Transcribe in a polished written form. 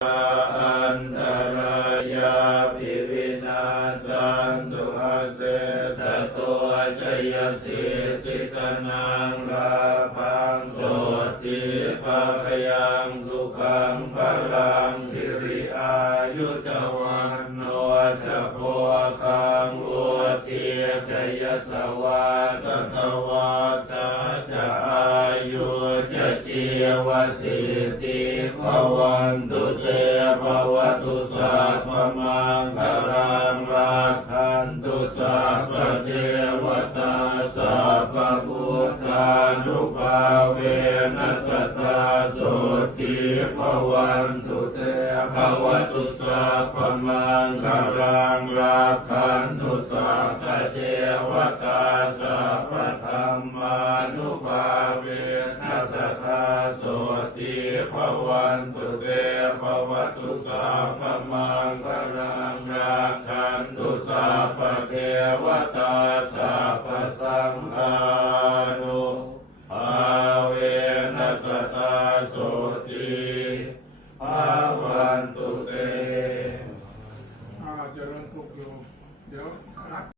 อันตรายาภิวินาสันตุอาเสสะตัวจยสิทธิกนังราภังโสติภาคยังสุขังพลังสิริอายุจวันโนจะโพคังอุติจยสวาสตวาสาจะอายุจะจีวสิทธิภวันตุเตภวตุสัพพมังคลังราคันตุสัพพเทวตาสัพพพุทธานุภาเวนัสสตาโสติภวันตุเตภวตุสัพพมังคลังราคันตุสัพพเทวตาสัพพธรรมานุภาเวนัสสตาโสติภวันตุเตภวตุสัพพมังคลังราคันตุสัพพเทวตาสัพพสังฆานุภาเวนัสสตาโส